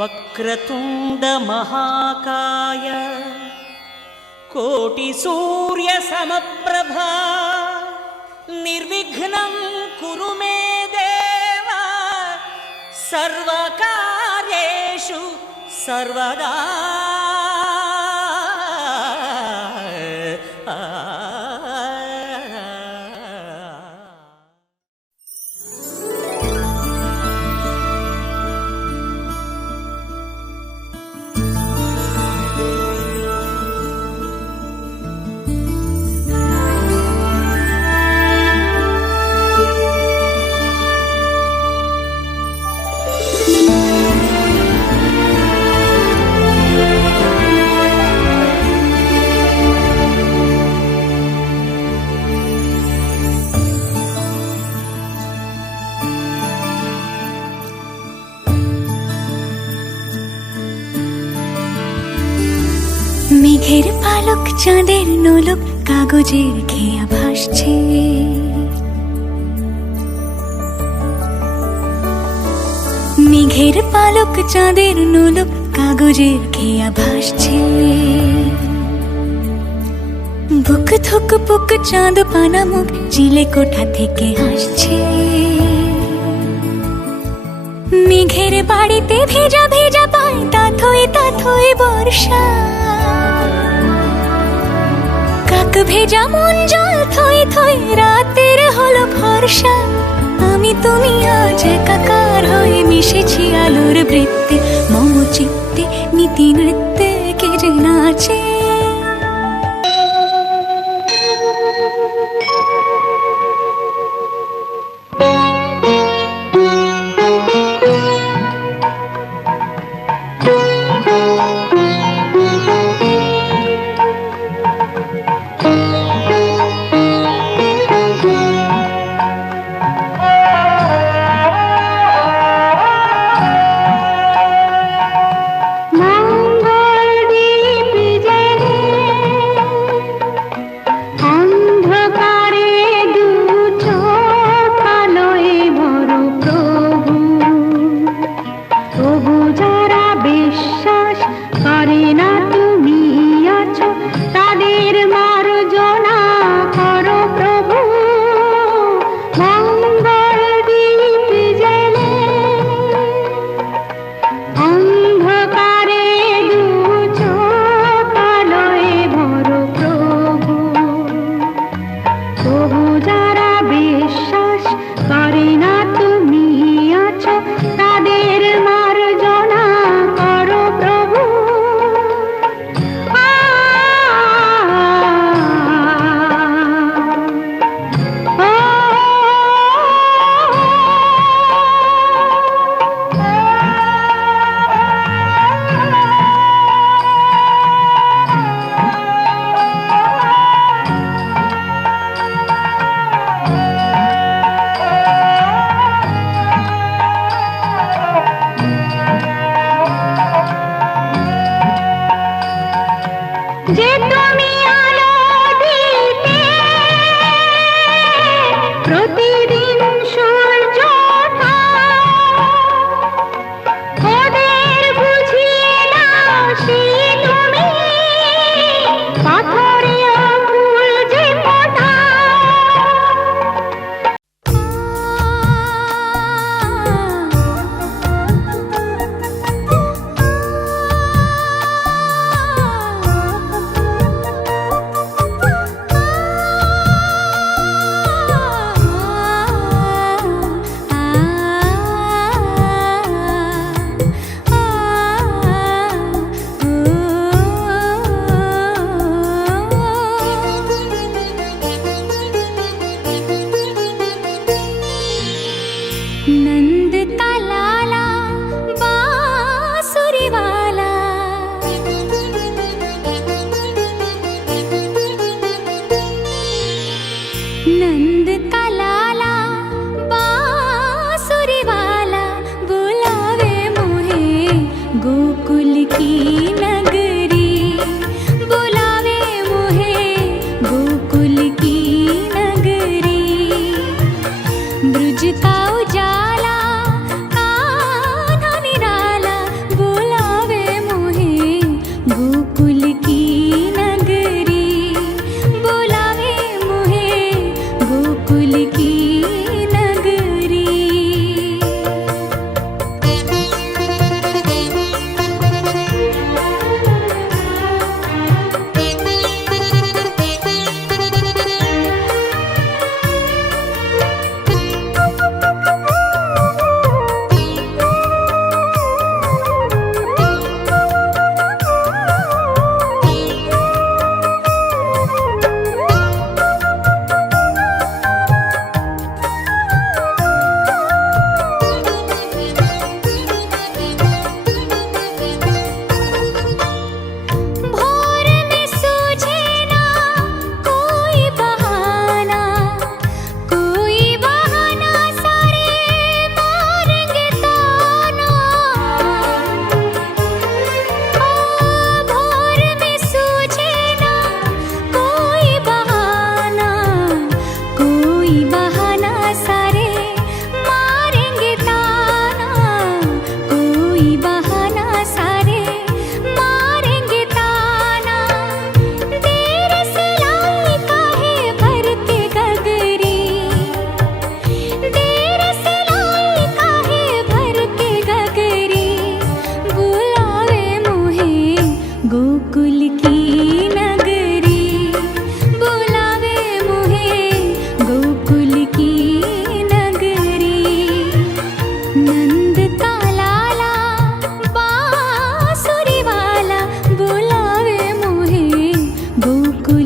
वक्रतुंड महाकाय कोटि सूर्य समप्रभा निर्विघ्नं कुरु मे देव सर्वकार्येषु सर्वदा। মেঘের পালক চাঁদের নোলক কাগজের খেয়া ভাসছে, মেঘের পালক চাঁদের নোলক কাগজের খেয়া ভাসছে। বুক থুক পুক চাঁদ পানা মুখ চিলে কোঠা থেকে হাসছে। মেঘের বাড়িতে ভেজা ভেজা পায় তাথই তাথই বর্ষা। কাক ভেজা মন জল থই থই রাতের হলো ভরসা। আমি তুমি আজ একাকার হয়ে মিশেছি আলোর বৃত্তে, মম চিত্তে নীতি নৃত্যে কে যে নাচে। মঙ্গল দ্বীপ জয়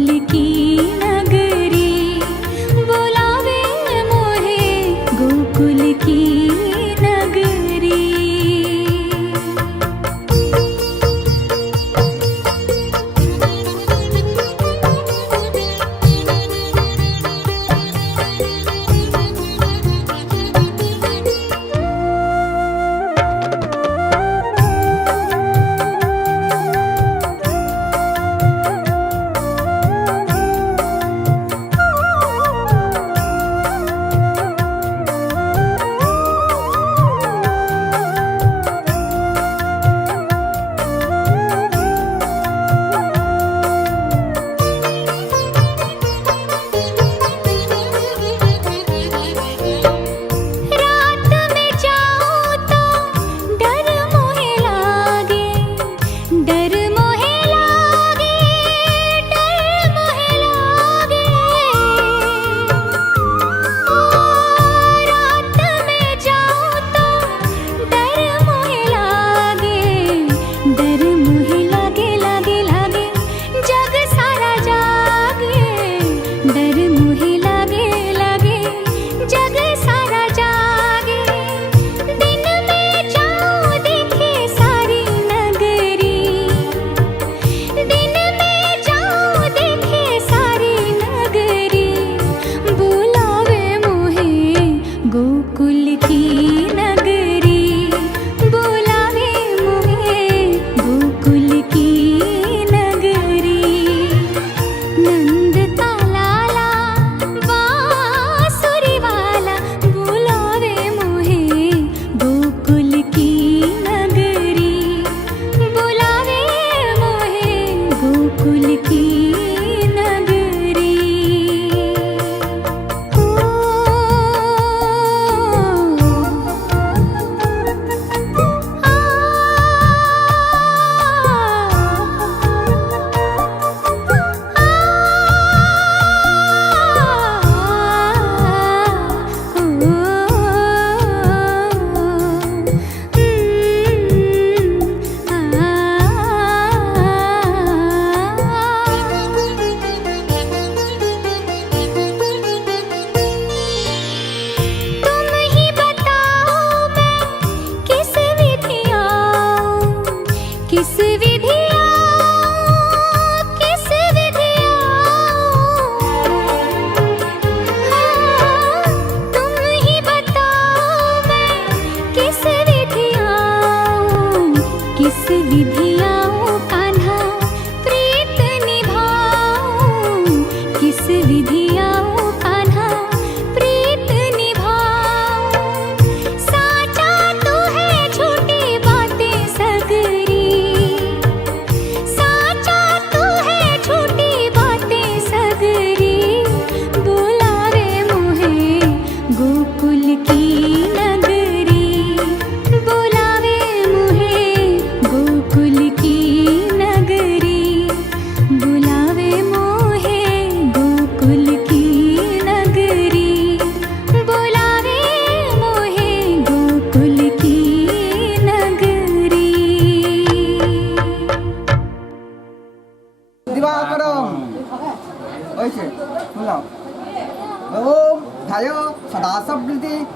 गोकुल की नगरी बुलावे मोहे गोकुल की नगरी।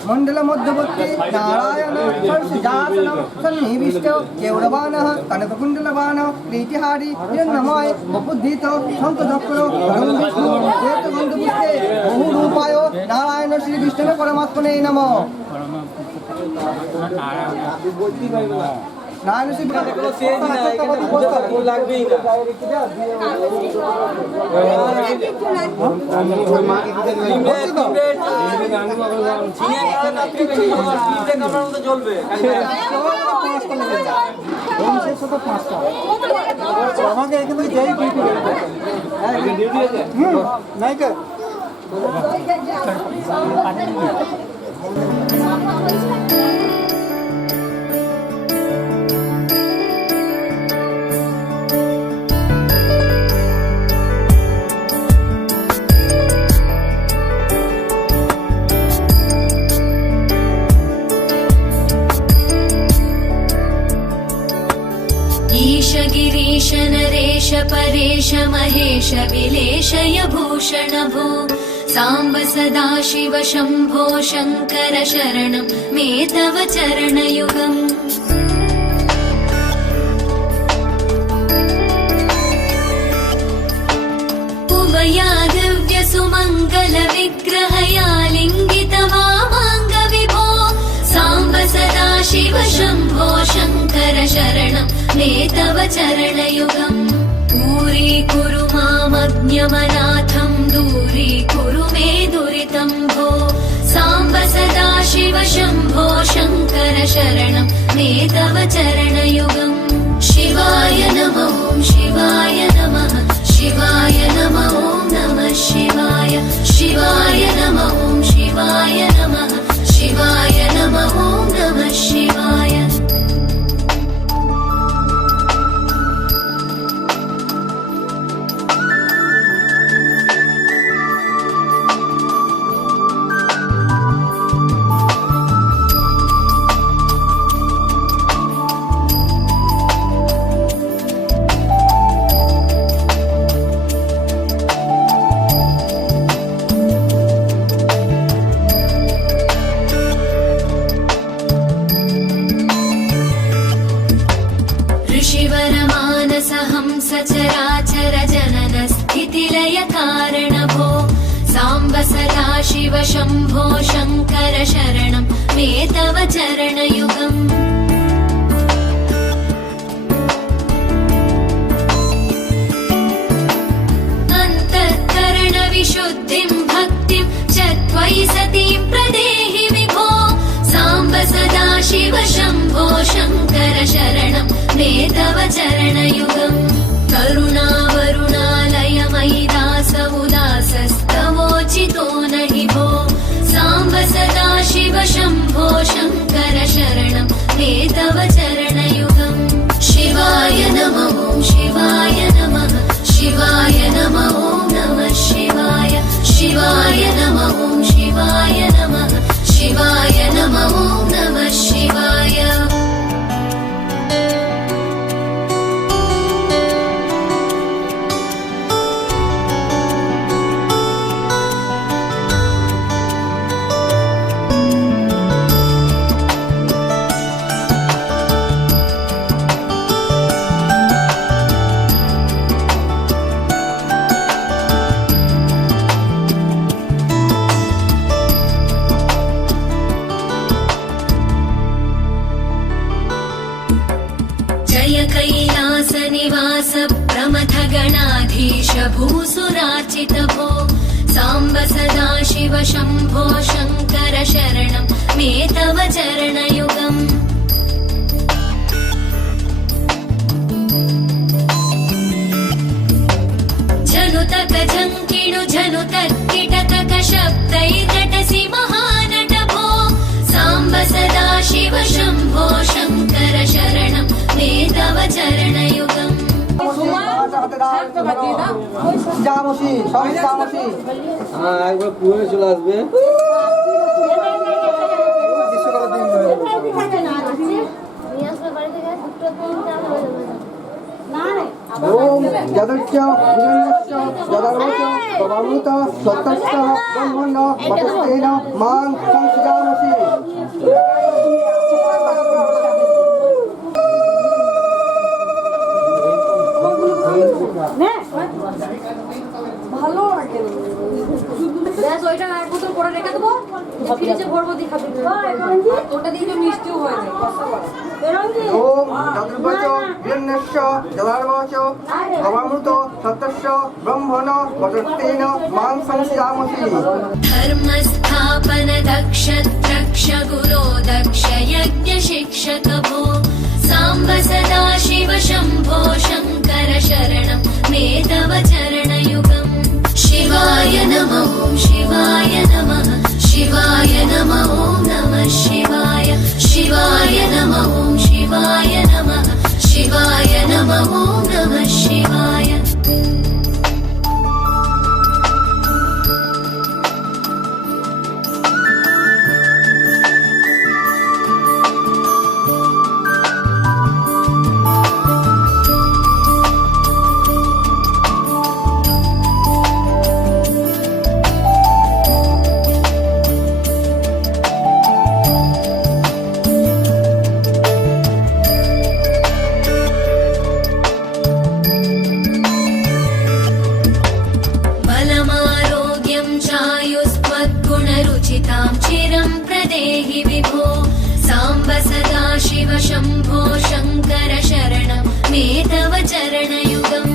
मंडल मध्यवर्ती नारायण सिंहासनं सन्निविष्ट गौरवाणः कनककुण्डलवाणः प्रीतिहारी हिरण्मय वपुर्धीत शङ्खचक्र धर्म विष्णु श्वेतगन्धपुष्पे बहुरूपाय नारायण श्री विष्णु परमात्मने नमः। नारायण श्री কোনো চেঞ্জ না এখানে পূজা ফুল লাগবেই না জ্বলবে আমাকে এখানে যাই ডিউটি আছে নাই কে ईश गिरीश नरेश परेश महेश विलेशय भूषण भो साम्ब सदाशिव शम्भो शङ्कर शरणं मे तव चरणयुगम् उमया दिव्य सुमङ्गल विग्रहया लिङ्गित वामाङ्ग विभो साम्ब सदाशिव शम्भो शङ्कर शरणं मे तव चरणयुगम् दूरीकुरु मामज्ञमनाथं दूरीकुरु मे दुरितं भो साम्ब सदाशिव शम्भो शङ्कर शरणं मे तव चरणयुगम् शिवाय नमः शिवाय नमः शिवाय नमः नमः शिवाय शिवाय नमः शिवाय नमः शिवाय नमः नमः शिवाय सचराचर जनन स्थितिलय कारण भो साम्ब सदाशिव शम्भो शङ्कर शरणं मे तव चरणयुगम् अन्तःकरण विशुद्धिं भक्तिं च त्वयि सतीं प्रदेहि विभो साम्ब सदाशिव शम्भो शङ्कर शरणं मे तव चरणयुगम् करुणावरुणालयमयि दास उदासस्तवोचितो नहि भो साम्ब सदाशिव शम्भो शङ्कर शरणं मे तव चरणयुगम् शिवाय नमः शिवाय नमः शिवाय नमः नमः शिवाय शिवाय नमः शिवाय नमः शिवाय नमः नमः शिवाय कैलासनिवास प्रमथ गणाधीश भूसुरार्चित भो साम्ब सदाशिव शम्भो शङ्कर शरणं मे तव चरणयुगम् जनुतक झङ्किणु जनुतक्किटतक शब्दैर्नटसि महानट भो साम्ब सदाशिव शम्भो शङ्कर शरणं मे तव चरणयुगम् জামসি সবই জামসি একবার পুরো চলে আসবে গ্রীষ্মকালের দিন ओम जदच्च विरण्यश्च जदर्वच प्रभूत सत्तश्च ब्रह्मण्ड वटस्तेन मां संसजामसि ভালো লাগে ব্যাস ওইটা এক বোতল করে রেখে দেবো ফ্রিজে ভরবো দিয়ে খাবি ওটা দিয়ে মিষ্টিও হয়ে যায় ओम जदर्वच विरण्यश्च जदर्वच प्रभूत सत्तश्च ब्रह्मण्ड वटस्तेन मां संसजामसि धर्म स्थापन दक्ष द्रक्ष गुरो दक्ष यज्ञ शिक्षक भो साम्ब सदाशिव शम्भो शङ्कर शरणं मे तव चरणयुगम् शिवाय नमः शिवाय नमः शिवाय नमः नमः शिवाय शिवाय नमः शिवाय नमः शिवाय नमः नमः शिवाय दीर्घायुस्त्वद्गुणरुचितां चिरं प्रदेहि विभो साम्ब सदा शिव शम्भो शङ्कर शरणं मे तव चरणयुगम्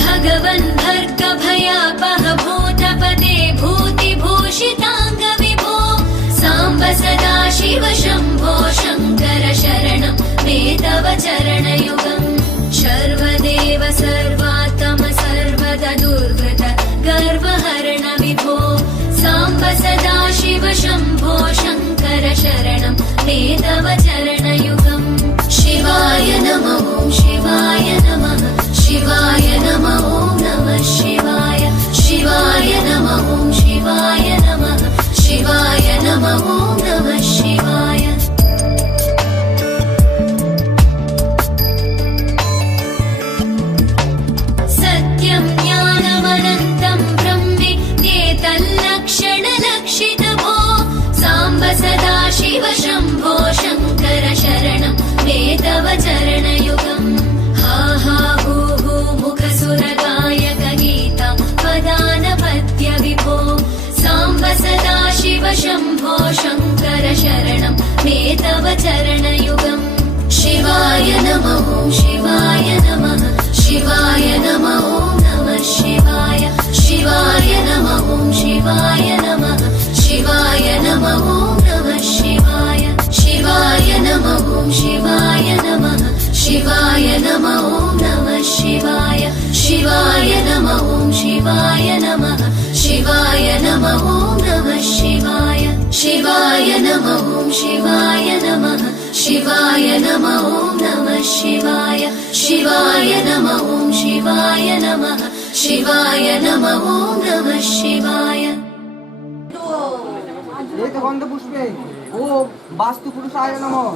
भगवन् भर्गभयापह भूतपते भूतिभूषिताङ्ग विभो साम्ब सदा शिव शम्भो शङ्कर शरणं मे तव चरणयुगम् सर्वदेव सर्वात्म सर्वदा दुर्वृत गर्वहरण विभो साम्ब सदा शिव शम्भो शङ्कर शरणं मे तव चरणयुगम् शिवाय नमः शिवाय नमः शिवाय नमः नमः शिवाय शिवाय नमः शिवाय नमः शिवाय नमः नमः शिवाय सत्यं ज्ञानमनन्तं ब्रह्मेतल्लक्षणलक्षितभो साम्ब सदा शिव शम्भो शङ्कर शरणं मे तव चरणयुगम् हा हा हू हू मुखसुरगायक गीता पदानपत्य विभो साम्ब सदा शिव शम्भो शङ्कर शरणं मे तव चरणयुगम् शिवाय नमः शिवाय नमः शिवाय नमः नमः शिवाय शिवाय नमः शिवाय नमः शिवाय नमः नमः शिवाय शिवाय नमः शिवाय नमः शिवाय नमः नमः शिवाय शिवाय नमः शिवाय नमः शिवाय नमः नमः शिवाय शिवाय नमः शिवाय नमः शिवाय नमः नमः शिवाय शिवाय नमः शिवाय नमः शिवाय नमः नमः शिवाय एक गंध पुष्पे ओम वास्तु पुरुषाय नमः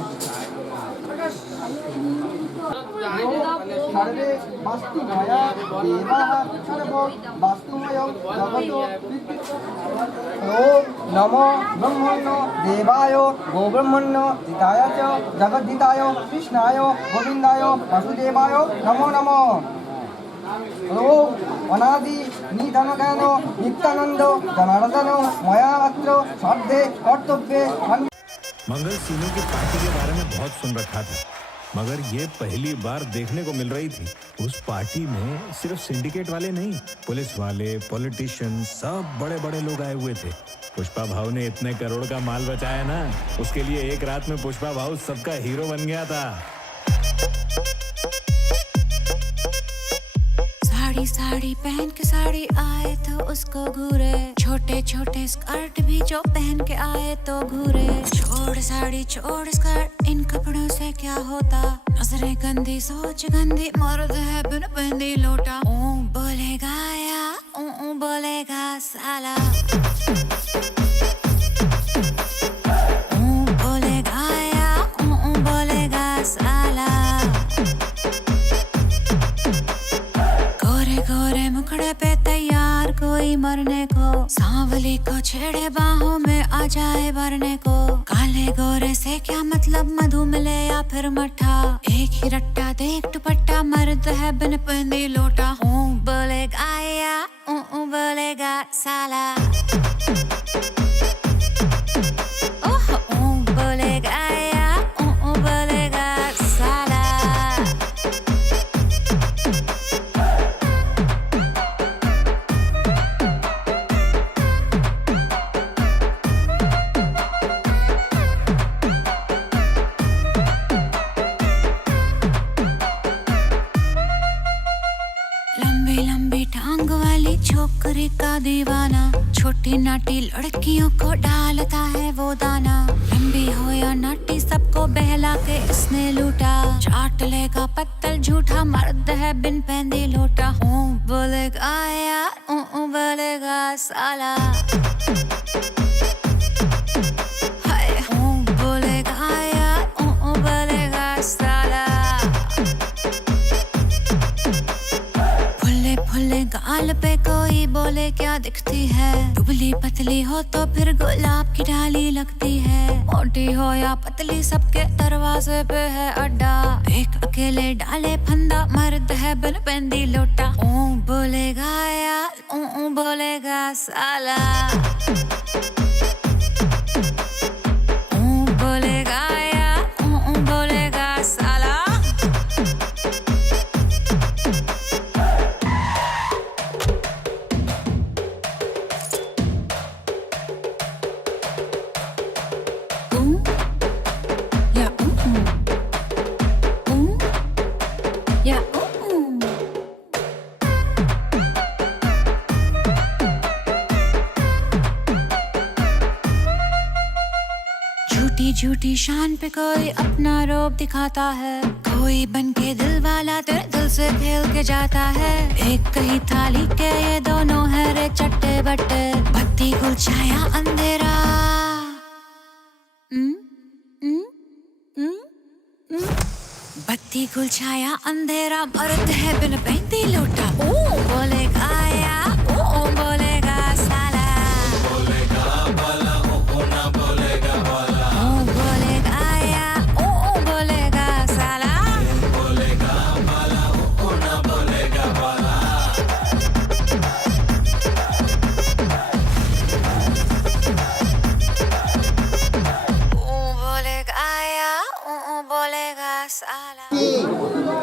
सर्वे वास्तु मया देवाः सर्वो वास्तुमय जगतो ओम नमो ब्रह्मण्यो देवाय गोब्रह्मण्यो हिताय च जगद्धिताय कृष्णाय गोविन्दाय वासुदेवाय नमो नमः ओम अनादि निधन ज्ञान नित्यानंद जनार्दन मया मात्र श्रद्धे कर्तव्ये मंगल सीनों की पार्टी के बारे में बहुत सुन रखा था, मगर ये पहली बार देखने को मिल रही थी। उस पार्टी में सिर्फ सिंडिकेट वाले नहीं, पुलिस वाले, पॉलिटिशियन, सब बड़े बड़े लोग आए हुए थे। पुष्पा भाऊ ने इतने करोड़ का माल बचाया ना, उसके लिए एक रात में पुष्पा भाऊ सबका हीरो बन गया था। साड़ी साड़ी पहन के साड़ी आए तो उसको घूरे, छोटे छोटे स्कर्ट भी जो पहन के आए तो घूरे। छोड़ साड़ी छोड़ स्कर्ट, इन कपड़ों से क्या होता। नजरें गंदी सोच गंदी, मर्द है बिन बंदी लोटा। ऊ बोलेगा या ऊ बोलेगा साला, ऊ बोलेगा या ऊ बोलेगा साला। गोरे मुखड़े पे तैयार कोई मरने को, सांवली को छेड़े बाहों में आ जाए भरने को। काले गोरे से क्या मतलब, मधु मिले या फिर मठा, एक ही रट्टा देख दुपट्टा, मर्द है बिन बंदी लोटा। ऊ बोलेगा या ऊ बोलेगा साला, ओह ऊ बोलेगा या ऊ बोलेगा साला। लंबी लंबी टांग वाली छोकरी का दीवाना, छोटी नाटी लड़कियों को डालता है वो दाना। लंबी हो या नाटी सबको बहला के इसने लूटा, चाट लेगा पत्तल झूठा, मर्द है बिन पहनदी लोटा। ऊ बोलेगा या ऊ बोलेगा साला, हाय ऊ बोलेगा या ऊ बोलेगा साला। फुल्ले फुल्ले गाल पे कोई कोई बोले क्या दिखती है, दुबली पतली हो तो फिर गुलाब की डाली लगती है, मोटी हो या पतली सबके दरवाजे पे है अड्डा, एक अकेले डाले फंदा मर्द है बिन पेंदी लोटा, ओ बोलेगा यार ओ बोलेगा साला, ओ बोलेगा यार ओ बोलेगा साला। झूठी झूठी शान पे कोई अपना रोब दिखाता है, कोई बन के दिल वाला तेरे दिल से खेल के जाता है, एक कही थाली के ये दोनों है रे चट्टे बट्टे, बत्ती गुल छाया अंधेरा, बत्ती गुल छाया अंधेरा, मर्द है बिन पैंती लोटा, ओ बोलेगा या ओ बोलेगा साला,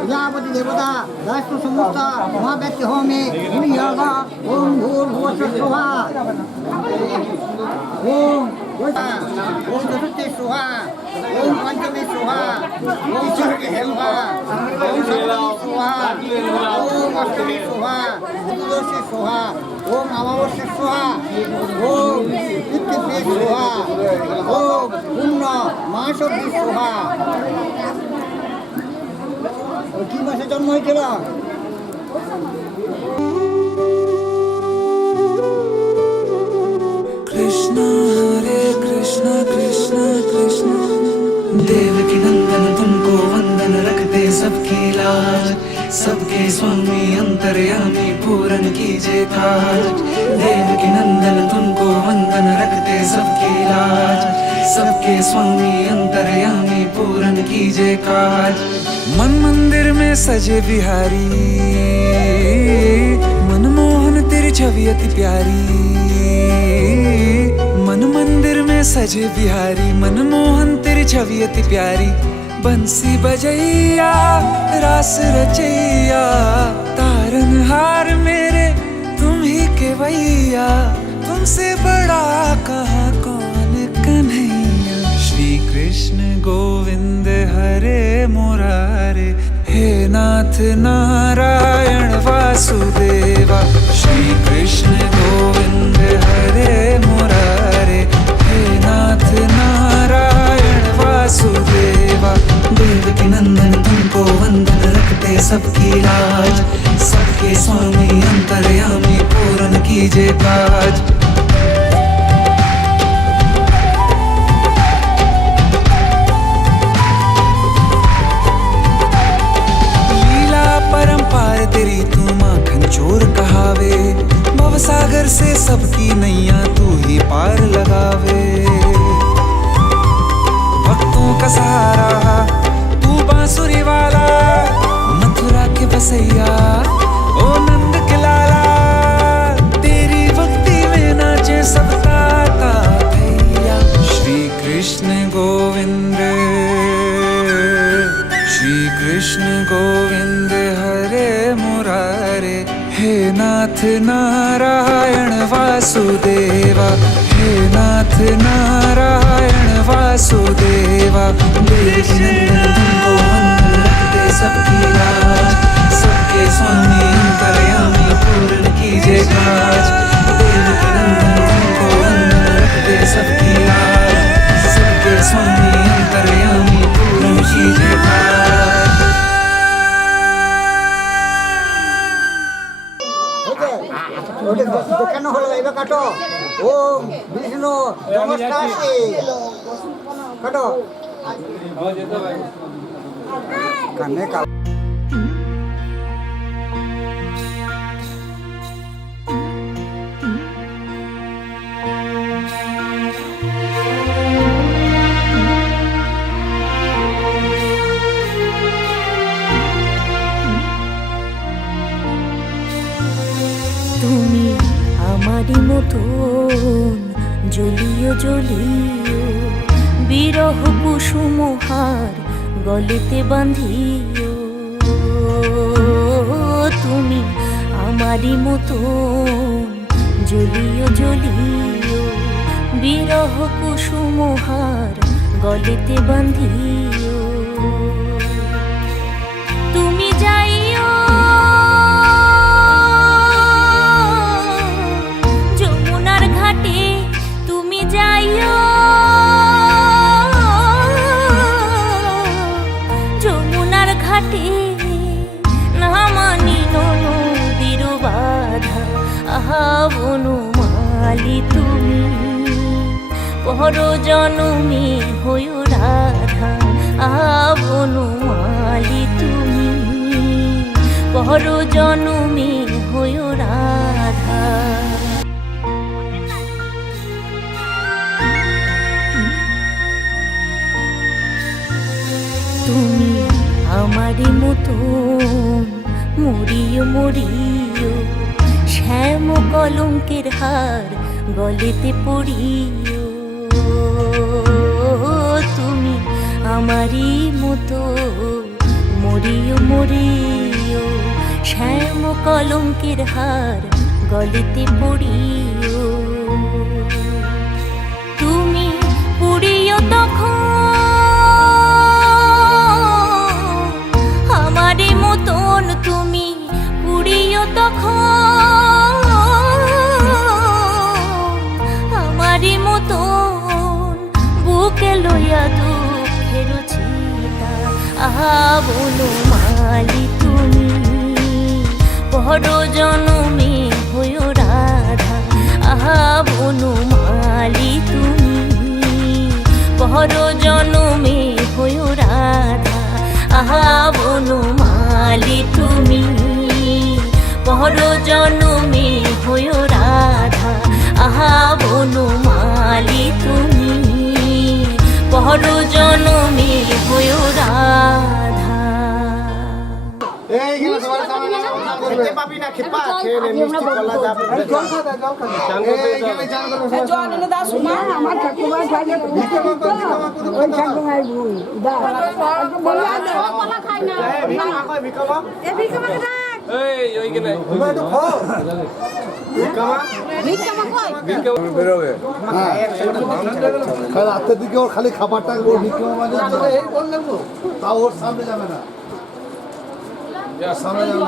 प्रजापति देवता राष्ट्र संस्था महाव्यक्ति होमे मुनियागा ओम भूर्भुवः स्वः ओम चतुर्थे स्वः ओम पंचमे स्वः ओम षष्ठे स्वः ओम सप्तमे स्वः ओम अष्टमे स्वः द्वादशे स्वः ओम अमावस्ये स्वः ओम तिथिये स्वः ओम पुण्य मासब्दे स्वः। কি মাসে জন্ম হয়েছিল? कृष्ण हरे कृष्ण कृष्ण कृष्ण देवकी नंदन तुमको वंदन रखते सबकी लाज, सबके स्वामी अंतर्यामी पूरन कीजिए काज, देवकी नंदन तुमको वंदन रखते सबकी लाज, सबके स्वामी अंतर्यामी पूरन कीजिए काज। मन मंदिर में सजे बिहारी, मनमोहन तेरी छवि अति प्यारी, मन मंदिर में सजे बिहारी, मनमोहन तेरी छवि अति प्यारी, बंसी बजैया रास रचैया, तारनहार मेरे तुम ही के भैया, तुमसे बड़ा कहाँ कौन कन्हैया। श्री कृष्ण गोविंद हरे मुरारे, हे नाथ नारायण वासुदेवा, श्री कृष्ण गोविंद हरे मुरारे, हे नाथ नारायण वासुदेवा, देवकी नंदन तुमको वंदन रखते सबकी लाज, सबके स्वामी अंतर्यामी पूरन कीजिए काज। परंपार तेरी तू माखन चोर कहावे, भवसागर से सबकी नैया तू ही पार लगावे, भक्तों का सहारा तू बांसुरी वाला, मथुरा के बसैया ओ नंद के लाला, तेरी भक्ति में नाचे सब ताता भैया। श्री कृष्ण गोविंद श्री कृष्ण गोविंद हरे मुरारे, हे नाथ नारायण वासुदेवा, हे नाथ नारायण वासुदेवा, देवकी नंदन तुमको वंदन रखते सबकी लाज, सबके स्वामी अंतर्यामी पूर्ण कीजिए काज, देवकी नंदन तुमको वंदन रखते सबकी लाज, सबके स्वामी अंतर्यामी पूर्ण कीजिए काज। কেন হলো এবার কাটো। ওম বিষ্ণু নমস্কার কাটো কানে কা আমারই মতন জ্বলিও জ্বলিও বিরহ কুসুমহার গলেতে বাঁধিও তুমি আমারই মতন জ্বলিও জ্বলিও বিরহ কুসুমহার গলেতে বাঁধিও তুমি যাইও যমুনার ঘাটে তুমি যাইও যমুনার ঘাটে না মানি নদীর বাধা আহা বনমালী তুমি পর জনমে হইও রাধা আহা বনমালী তুমি পর জনমে হইও রাধা তুমি আমারই মতন মরিও মরিও শ্যাম কলঙ্কের হার গলেতে পড়িও তুমি আমারই মতো মরিও মরিও শ্যাম কলঙ্কের হার গলেতে পড়িও তুমি পুড়িও তখন আমারই মতন তুমি পুড়িও তখন আমারই মতন বুকে লইয়া দুঃখের চিতা আহা বনমালী তুমি পর জনমে হইও রাধা আহা বনমালী তুমি পর জনমে হইও রাধা আহা বনমালী তুমি পর জনমে হইও রাধা আহা বনমালী তুমি পর জনমে হইও রাধা এইখানে সবার সামনে খেতে পাবি না খেপা খেয়ে নে মিষ্টি কলা যা জল খা এইখানে জান করে জল এনে দাও না আমার ঠাকুমা খাইলে ওই ঠাকুমাই বল দা বলা কলা খাই না ভিকমা কই ভিকমা এ ভিকমা কে এই ওইখানে তুমি তো খাও ভিকমা কই ভিকমা বেরোবে হ্যাঁ কাল রাতের দিকে ওর খালি খাবারটা ওর ভিকমা মানে এই বললাম তো তাও ওর সামনে যাবে না সামনে যাবে না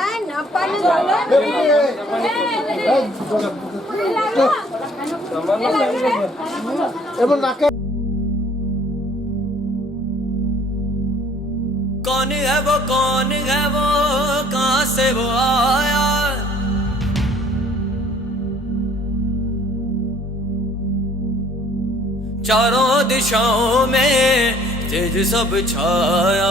আয় না পানি এবার নাকে कौन है वो कहाँ से वो आया चारों दिशाओं में तेज सब छाया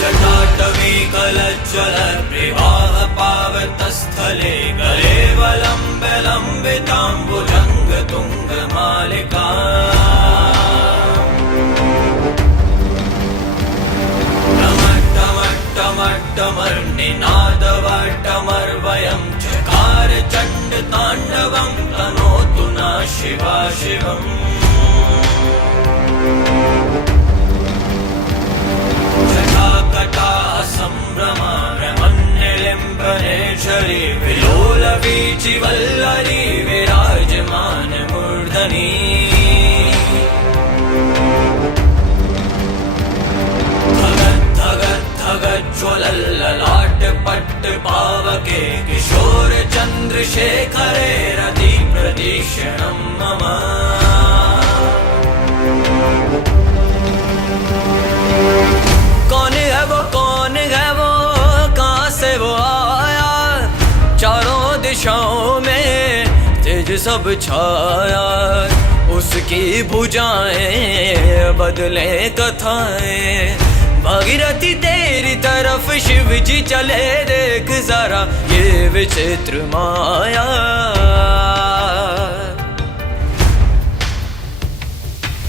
जटाटवी कलज्जल प्रवाह पावतस्थले गलेवलम्बे लम्बिताम्बुजङ्ग तुङ्गमालिका टमट्टमट्टमर्निनादवट्टमर्वयं चकार चण्डताण्डवं तनोतु न शिवा शिवम् सम्भ्रमामन्यलिम्बनेश्वरी विलोलवीचिवल्लरी विराजमान मूर्धनी धगज्ज्वलल्ललाट पट्ट पावके किशोर चन्द्रशेखरे रति प्रदीक्षणं मम कौन है वो कहाँ से वो आया चारों दिशाओं में तेज सब छाया, उसकी भुजाएं बदले कथाएं। भागीरथी तेरी तरफ शिव जी चले, देख जरा ये विचित्र माया।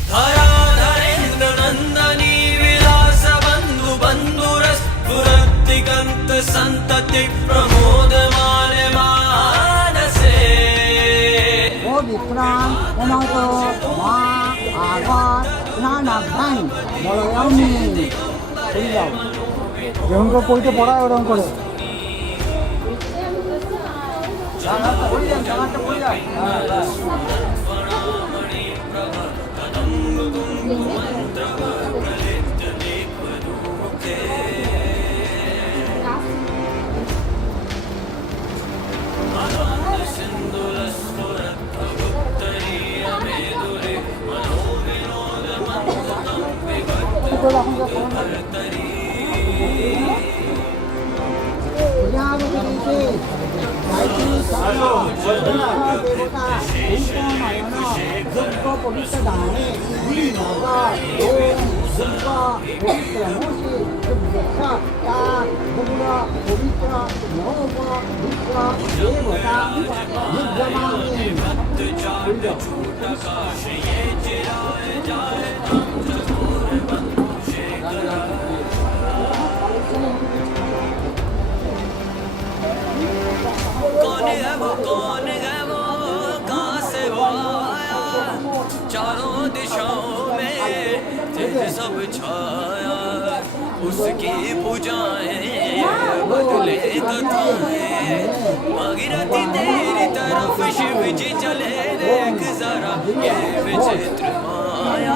धरा धरेन्द्र नंदनी विलास बंधु बंधुरस, पुरतिगंत संतति प्रमोद मान मानसे। ও বিক্রম উন্নত মা আগত স্নানাভ্যাং বলয়মি এই যাও যেমন করে পড়তে পড়ায় ওরকম করে कौन है वो, कौन है वो, कहाँ से वो आया। चारों दिशाओं में तेज सब छाया, उसकी भुजाएं बदले कथाएं। भागीरथी तेरी तरफ शिव जी चले, देख जरा ये विचित्र माया।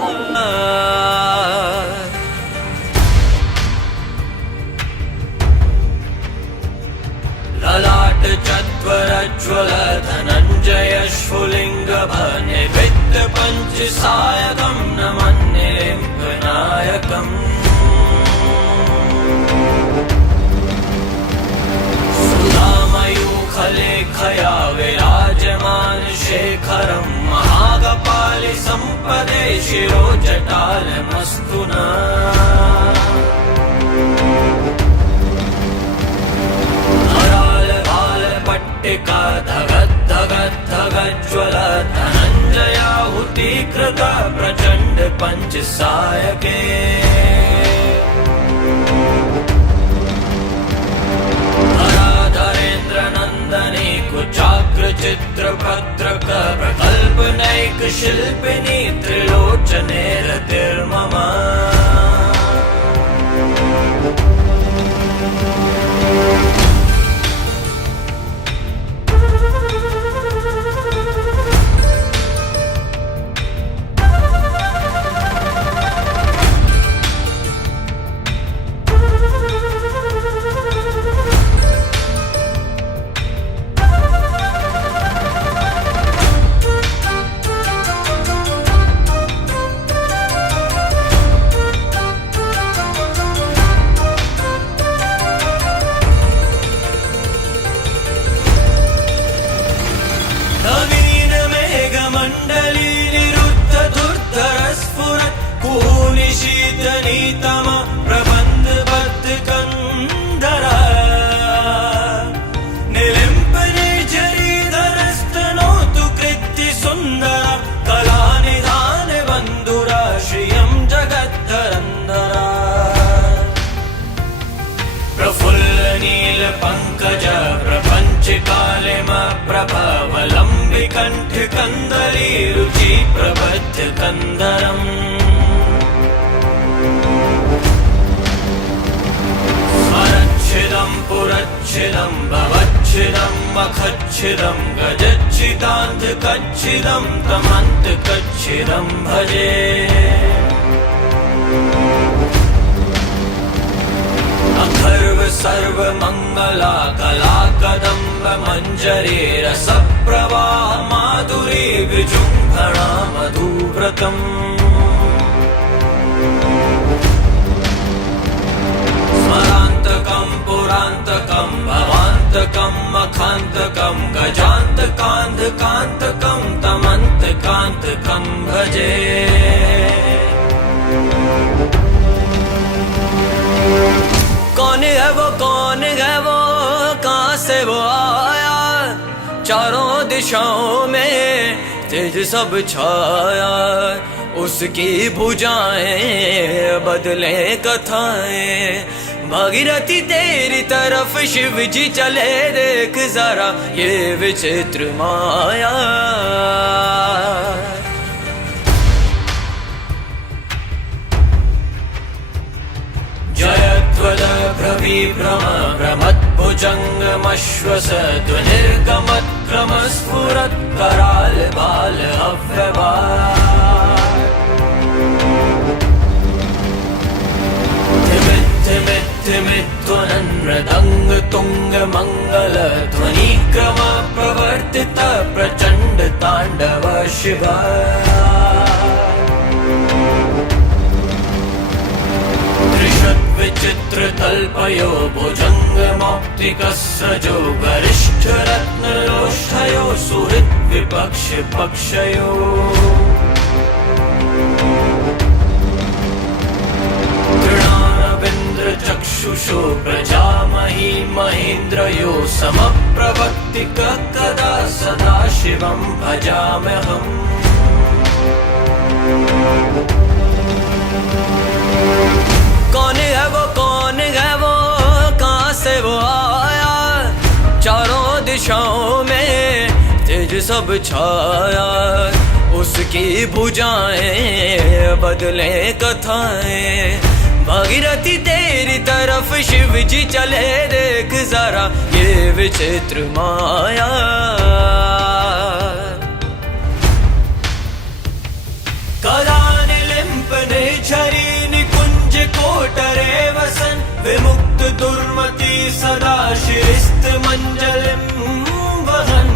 ललाट चत्वरज्वल धनञ्जय स्फुलिंग भने वित्त पंच सायकं नमन्ये लिम्बनायकम्। सुधामयूखलेखया विराजमान शेखरं, महागपालि संपदे शिरोजटालमस्तुना। पट्टिका धगत् धगत् धगज्ज्वल धनञ्जयाहुतीकृत प्रचण्ड पंच सायके। धराधरेन्द्र नन्दनी कुचाग्र चित्र भद्रक प्रकल्पनैक शिल्पिनी त्रिलोचने रतिर्मम। शीतनीतम प्रबंध बद्ध कंधरा, निलिम्प निर्जरीधरस्तनो तु कृत्ति सुंदरा। कला निधान बंधुरा श्रियं जगद्धरंधरा। प्रफुल्ल नील पंकज प्रपंच कालिम प्रभवलंबि कंठ कंदली रुचि प्रबद्ध कंदरम्। पुरच्छिदं भवच्छिदं मखच्छिदं गजच्छिदान्धकच्छिदं तमन्तकच्छिदं भजे। अखर्व सर्वमङ्गला कला कदम्ब मञ्जरी रसप्रवाह माधुरी विजृम्भणा मधुव्रतम्। स्मरान्तकं पुरान्तकं भवान्तकं मखान्तकं गजान्तकान्धकान्तकं चारों दिशाओं में तेज सब छाया, उसकी भुजाएं बदले कथाएं। भागीरथी तेरी तरफ शिव जी चले, देख जरा ये विचित्र माया। जयध्वजभ्रविभ्रम भ्रमद्भुजङ्गमश्वसध्वनिर्गमत्क्रमस्फुरत् कराल बाल अव्यवाय। धिमिद्धिमिद्ध्वनन्मृदङ्ग तुङ्ग मङ्गल ध्वनिक्रम प्रवर्तित प्रचण्ड ताण्डव शिवाय। विचित्र तल्पयो भुजङ्गमौक्तिकस्रजो गरिष्ठ रत्नलोष्ठयो सुहृत् विपक्ष पक्षयो। तृणारविन्द्र चक्षुषो प्रजामही महेन्द्रयो समप्रवक्तिक कदा सदा शिवं भजाम्यहम्। कौन है वो कहाँ से वो आया, चारों दिशाओं में तेज सब छाया, उसकी भुजाएं बदले कथाएं। भागीरथी तेरी तरफ शिव जी चले, देख जरा ये विचित्र माया। कदानिलिम्पने झरी कोटरे वसन, विमुक्त दुर्मति सदा शिरिस्त मंजलिं वहन्।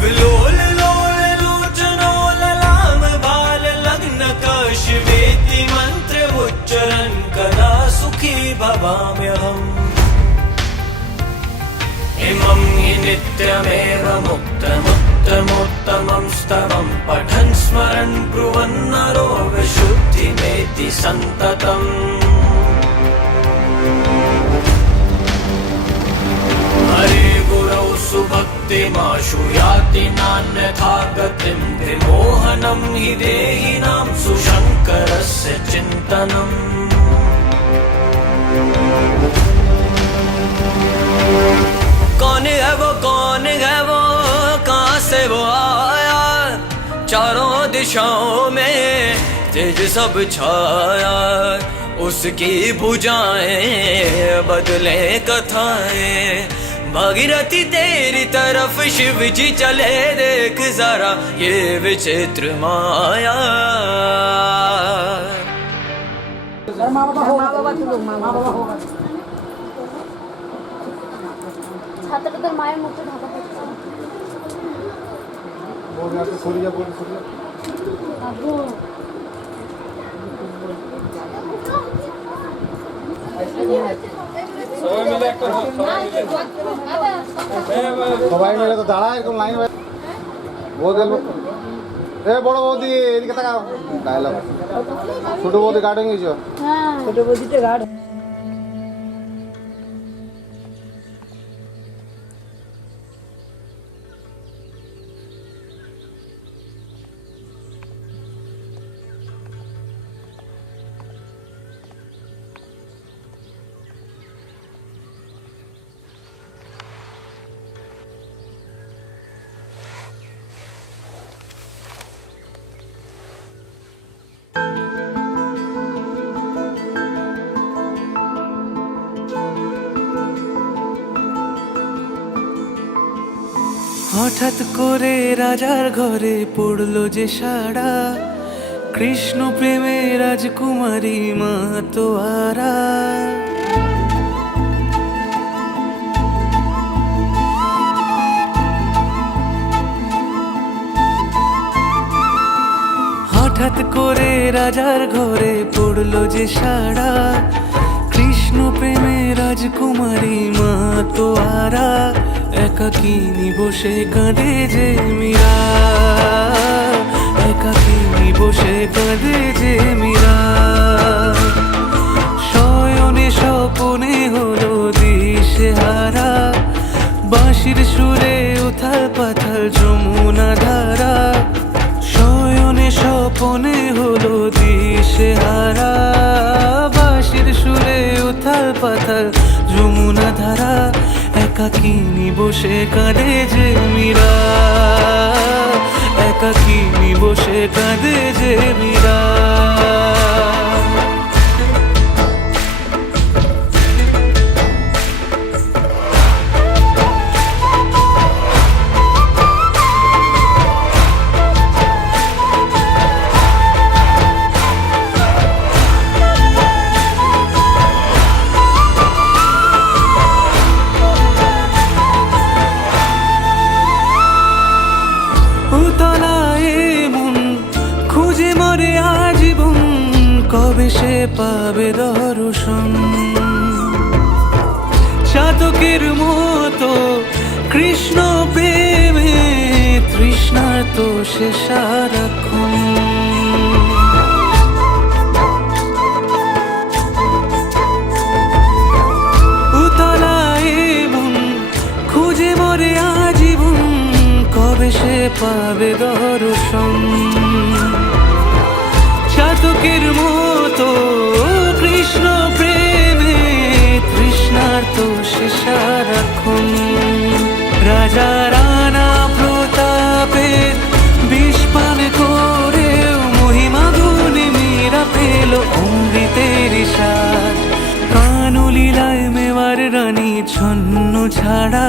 विलोल लोल लोचनो ललाम बाल लग्न कशिवेति मंत्र उच्चरन् कदा सुखी भवाम्यहम्। इमं हि नित्यमेव मुक्तमुत्तमोत्तमं स्तवं पठन् स्मरन् ब्रुवन् नरो विशुद्धिमेति सन्ततम्। हरे गुरौ सुभक्तिमाशु याति नान्यथा गतिं, विमोहनं हि देहिनां सुशङ्करस्य चिन्तनम्। कौन है वो कहाँ से वो आया, चारों दिशाओं में तेज सब छाया, उसकी भुजाएं बदले कथाएं। भागीरथी तेरी तरफ शिव जी चले, देख जरा ये विचित्र माया। ছাত্রদের মায়ের মুখে ঢাকা সবাই মিলে তো দাঁড়ায় এরকম লাইন। বৌদি এ বড় বৌদি এদিকে তাকাও, ডায়লগ। ছোট বৌদি গার্ডেন গেছো? হ্যাঁ ছোট বৌদিতে গার্ড। হঠাৎ করে রাজার ঘরে পড়লো যে সাড়া, কৃষ্ণ প্রেমে রাজকুমারী মাতোয়ারা। হঠাৎ করে রাজার ঘরে পড়লো যে সাড়া, কৃষ্ণ প্রেমে রাজকুমারী মাতোয়ারা। একাকিনী বসে কাঁদে যে মীরা, একাকিনী বসে কাঁদে যে মীরা। শয়নে স্বপনে হলো দিশেহারা, বাঁশি বাঁশির সুরে উথাল পাথাল যমুনা ধারা, শয়নে স্বপনে হলো দিশেহারা। বাঁশির সুরে উথাল পাথাল যমুনা ধারা, একাকিনী বসে কাঁদে যে মীরা, একাকিনী বসে কাঁদে যে মীরা। উতলায় মন খুঁজে মরে আজীবন, কবে সে পাবে দর্শন। চাতকের মতো কৃষ্ণ প্রেমে তৃষ্ণার্ত সে সারাক্ষণ। উতলায় মন খুঁজে মরে আজীবন, কবে সে পাবে দর্শন। চাতকের মতো কৃষ্ণ প্রেমে তৃষ্ণার্ত সে সারাক্ষণ। রাজা রানা প্রতাপের বিষ পান করেও মহিমা গুণে মীরা পেল অমৃতের স্বাদ। কানলীলায় মেওয়ার রানী ছন্ন ছাড়া,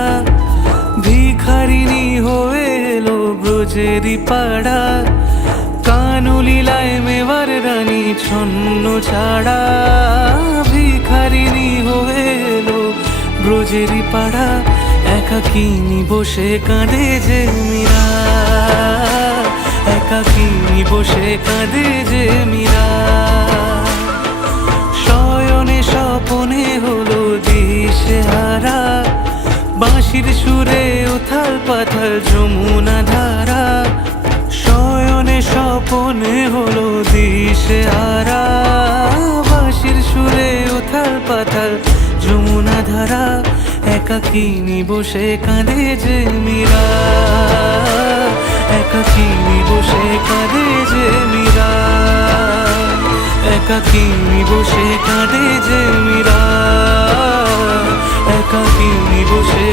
ভিখারিনী হয়ে এলো ব্রজেরই পাড়া। কানলীলায় মেওয়ার রানী ছন্ন ছাড়া, ভিখারিনী হয়ে এলো ব্রজেরই পাড়া। একাকিনী বসে কাঁদে যে মীরা, একাকিনী বসে কাঁদে যে মীরা। শয়নে স্বপনে হলো দিশেহারা, বাঁশির সুরে উথাল পাথাল যমুনা ধারা। শয়নে স্বপনে হলো দিশেহারা, বাঁশির সুরে উথাল পাথাল যমুনা ধারা। একাকিনী বসে কাঁদে যে মীরা, একাকিনী বসে কাঁদে যে মীরা, একাকিনী বসে কাঁদে যে মীরা, একাকিনী বসে